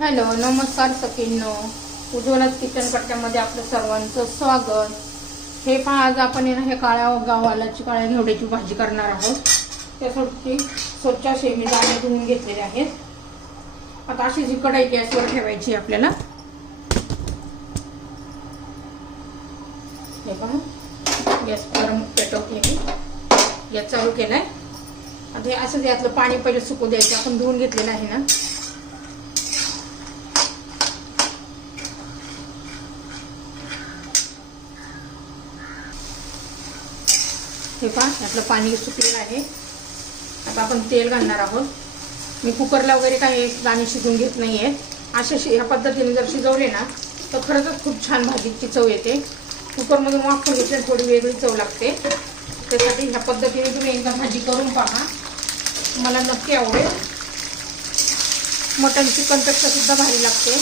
Hello नमस्कार सखींनो. Ujjwala kitchen कट्ट्यामध्ये आपलं सर्वांचं स्वागत. हे पहा आज आपण ना हे काळ्या गावालाची काळ्या घेवड्याची भाजी करणार आहोत. त्यासाठी स्वच्छ असे मी दाणे धुवून घेतलेले आहेत. आता अशी जी कढाई गॅसवर ठेवायची आहे आपल्याला. हे पहा गॅस गरम पेटवते मी गॅस चालू केलाय. आता हे असंच यातलं पाणी पहिले सुकू द्यायचं आपण धुवून घेतलेलं आहे ना. हे पहा यातलं पाणी सुकलेलं आहे. आता आपण तेल घालणार आहोत. मी कुकरला वगैरे काही दाणे शिजवून घेत नाही आहेत अशा शि ह्या पद्धतीने जर शिजवले ना तर खरंच खूप छान भाजीची चव येते. कुकरमधून वाफून घेतली थोडी वेगळी चव लागते. त्यासाठी ह्या पद्धतीने तुम्ही एकदा भाजी करून पहा. मला नक्की आवडेल. मटन चिकनपेक्षा सुद्धा भारी लागते.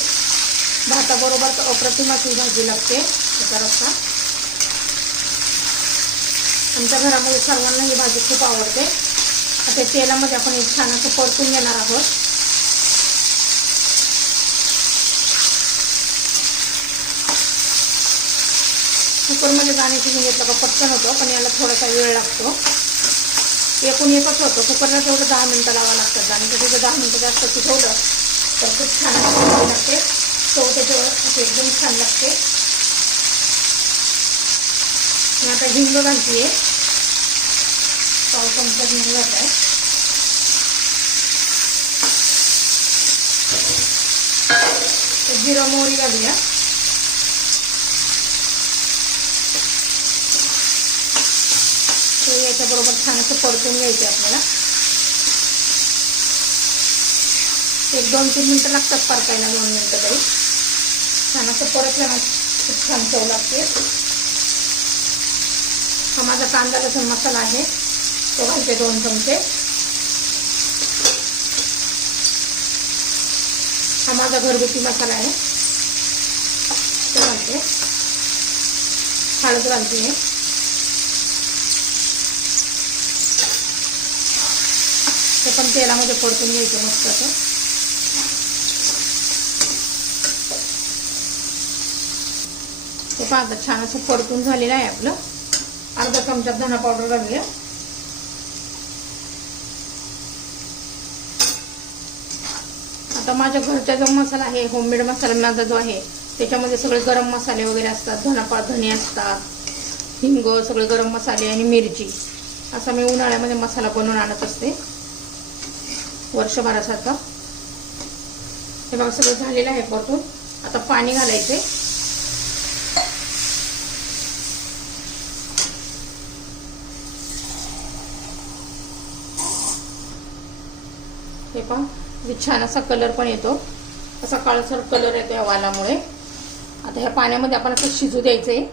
भाताबरोबर अप्रतिमाची भाजी लागते. त्याचा रस्ता आमच्या घरामध्ये सर्वांना ही भाजी खूप आवडते. आता तेलामध्ये आपण एक छान असं परतून घेणार आहोत. कुकरमध्ये दाणे शिजून घेतलं का पटकन होतं पण याला थोडासा वेळ लागतो. एकूण एकच होतं. कुकरला तेवढं दहा मिनटं लावावं लागतात आणि तर तिथं दहा मिनटं जास्त शिकवलं तर खूप छान लागते. चव त्याच्यावर एकदम छान लागते. मी आता हिंग घालते पाव चमचा हिंग घालत आहे जिरा मोहरी घालूया. तर याच्याबरोबर छान असं परतून घ्यायचं आपल्याला. एक दोन तीन मिनटं लागतात परतायला दोन मिनटं तरी. छान असं परतल्यानं खूप छान चव लागते. हा माझा कांदा लसूण मसाला आहे. तो घालते दोन चमचे. हा माझा घरगुती मसाला आहे. तो घालते. हळद घालते ते पण तेलामध्ये परतून घ्यायचं मस्त असं. ते पाहता छान असं परतून झालेलं आहे आपलं. अर्धा चमचा धना पावडर घालूया. आता माझ्या घरचा जो मसाला आहे होममेड मसाला माझा जो आहे त्याच्यामध्ये सगळे गरम मसाले वगैरे असतात धनापा धने असतात हिंग सगळे गरम मसाले आणि मिरची. असा मी उन्हाळ्यामध्ये मसाला बनवून आणत असते. वर्षभरासारखा. हे बघा सगळं झालेलं आहे परतून. आता पाणी घालायचे. हे पहा. म्हणजे छान असा कलर पण येतो. असा काळसर कलर येतो या वालामुळे. आता ह्या पाण्यामध्ये आपण असं शिजू द्यायचं आहे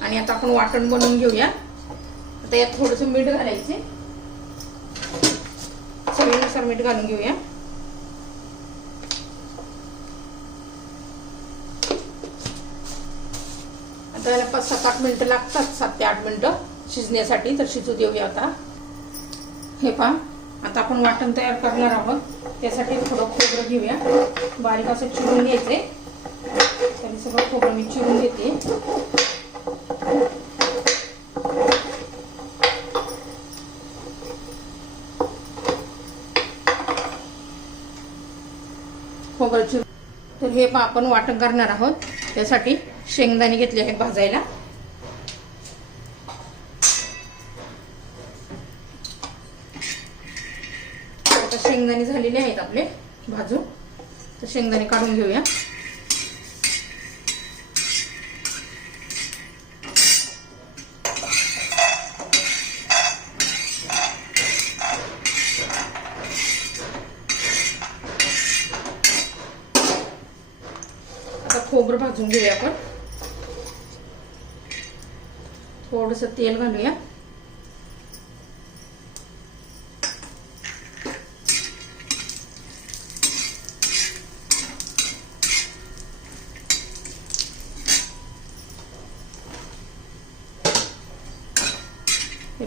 आणि आता आपण वाटण बनवून घेऊया. आता यात थोडंसं मीठ घालायचे चवीनुसार मीठ घालून घेऊया. आता याला पाच सात आठ मिनटं लागतात. सात ते आठ मिनटं शिजण्यासाठी. तर शिजू देऊया आता. हे पहा. आता आपण वाटण तयार करणार आहोत. त्यासाठी थोडं खोबरं घेऊया. बारीक असं चिरून घ्यायचंय. तरी सगळं खोबरं मी चिरून घेते. खोबरं चिरून तर हे आपण वाटण करणार आहोत. त्यासाठी शेंगदाणे घेतले आहेत भाजायला. शेंगदाणे झालेले आहेत आपले भाजून. तर शेंगदाणे काढून घेऊया. आता खोबरं भाजून घेऊया आपण. थोडस तेल घालूया.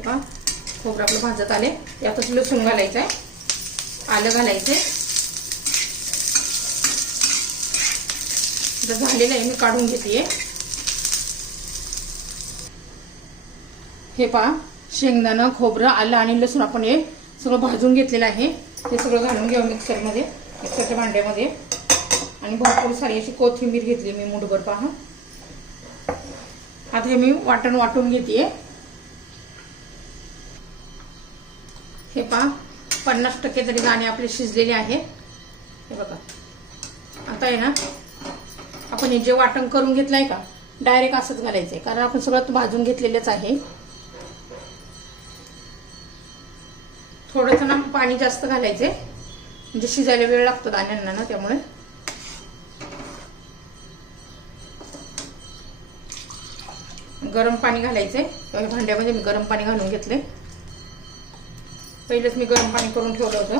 पहा खोबरं आपलं भाजत आले. त्यातच लसूण घालायचं आहे आलं घालायचं जर झालेलं आहे मी काढून घेते हे पहा शेंगदाणं खोबरं आलं आणि लसूण आपण हे सगळं भाजून घेतलेलं आहे. ते सगळं घालून घेऊ मिक्सरमध्ये मिक्सरच्या भांड्यामध्ये. आणि भरपूर सारी अशी कोथिंबीर घेतली मी मुठभर पहा. आता हे मी वाटण वाटून घेते हे पहा पन्नास टक्के तरी दाणे आपले शिजलेले आहे. हे बघा. आता आहे ना आपण हे जे वाटण करून घेतलं आहे का डायरेक्ट असंच घालायचंय. कारण आपण सगळं भाजून घेतलेलंच आहे. थोडंसं ना पाणी जास्त घालायचंय. म्हणजे शिजायला वेळ लागतो दाण्यांना ना त्यामुळे. गरम पाणी घालायचंय. आहे भांड्यामध्ये मी गरम पाणी घालून घेतले पहिलेच मी गरम पाणी करून ठेवलं होतं.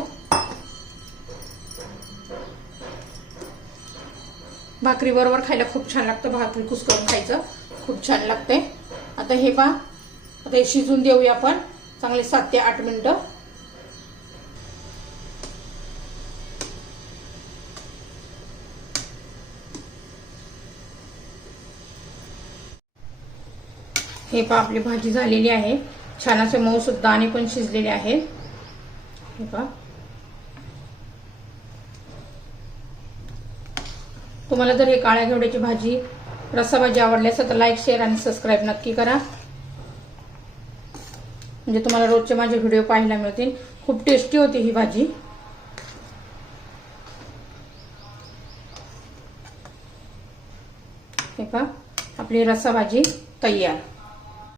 भाकरी बरोबर खायला खूप छान लागतं भाकरी कुसकरून खायचं. खूप छान लागते. आता हे पहा. आता हे शिजून देऊया आपण. चांगले सात ते आठ मिनिटं. हे पहा आपली भाजी झालेली आहे. छान असे मऊ सुद्धा आणि पण शिजलेले आहेत हे तुम्हाला जर हे काळ्या घेवड्याची भाजी रस्साभाजी आवडली असेल तर लाईक शेअर आणि सबस्क्राईब नक्की करा. म्हणजे तुम्हाला रोजचे माझे व्हिडिओ पाहायला मिळतील. खूप टेस्टी होती ही भाजी. हे पहा आपली रस्सा भाजी तयार.